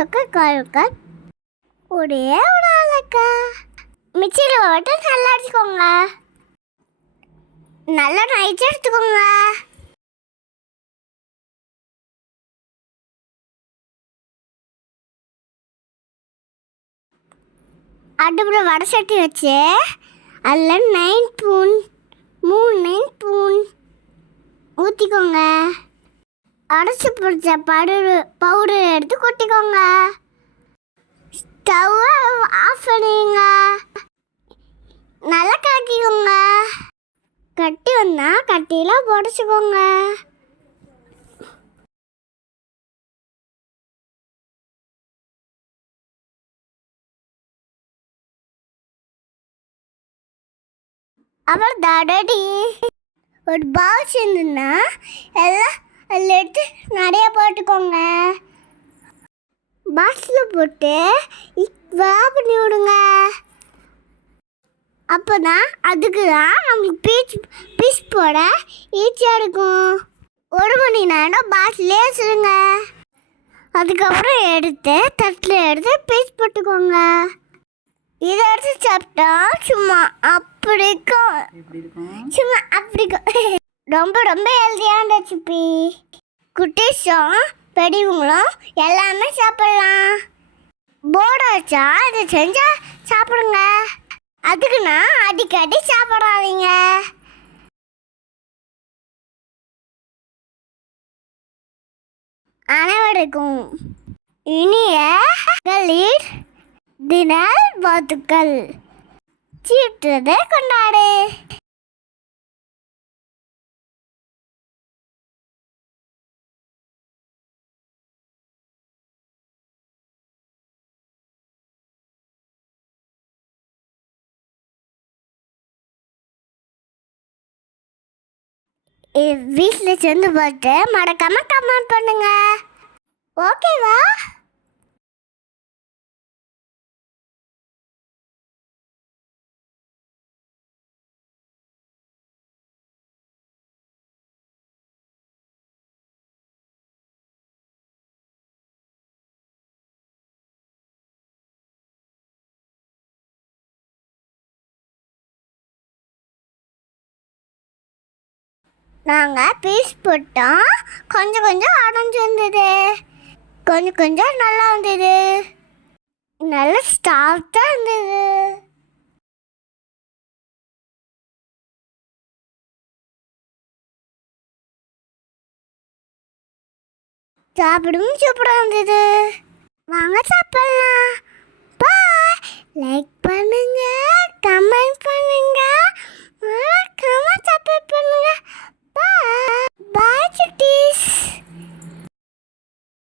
சொக்க கால்கள் ஒரே ஒரு ஆளக்கா. மிக்சியில் போட்டு நல்லா அடிச்சுக்கோங்க. நல்லா நைச்சு எடுத்துக்கோங்க. அடுப்பில் வடை சட்டி வச்சு அதில் 3 ஸ்பூன் ஊற்றிக்கோங்க. அரைச்சி பிடிச்ச பவுடர் எடுத்து கொட்டிக்கோங்க. ஸ்டவ்வை ஆஃப் பண்ணிடுங்க. நல்லா கலக்கிக்கோங்க. கட்டி வந்தால் கட்டியில் புடச்சிக்கோங்க. அப்புறம் தடடி ஒரு பவுல் சேர்ந்துன்னா எல்லாம் அதில் எடுத்து நிறைய போட்டுக்கோங்க. பாக்ஸில் போட்டு பண்ணி விடுங்க. அப்போ தான் அதுக்கு தான் நம்மளுக்கு பீஸ் போட ஈஸியாக இருக்கும். 1 மணி நேரம் பாக்ஸ்லேயே வச்சுருங்க. அதுக்கப்புறம் எடுத்து தட்டில் எடுத்து பீஸ் போட்டுக்கோங்க. இதை எடுத்து சாப்பிட்டா சும்மா அப்படிக்கும். ரொம்ப ரொம்ப ஹெல்த்தியான ரெசிபி. குட்டீஸும் பெரியவங்களும் எல்லாமே சாப்பிடலாம். போர்டு வச்சா இதை செஞ்சால் சாப்பிடுங்க. அதுக்குன்னா அடிக்கடி சாப்பிடாதீங்க. அனைவருக்கும் இனிய தின வாழ்த்துக்கள். சீற்றதை கொண்டாடு. வீட்டில் சேர்ந்து பார்த்து மறக்காம கமெண்ட் பண்ணுங்க. ஓகேவா? நாங்கள் பீஸ் போட்டோம். கொஞ்சம் கொஞ்சம் அடைஞ்சு வந்தது, கொஞ்சம் கொஞ்சம் நல்லா வந்தது, நல்லா ஸ்டார்ட்டாக இருந்தது. சாப்பிடும் சூப்பராக இருந்தது. வாங்க சாப்பிடலாம். பாய். லைக் பண்ணுங்க, கமெண்ட் பண்ணுங்க.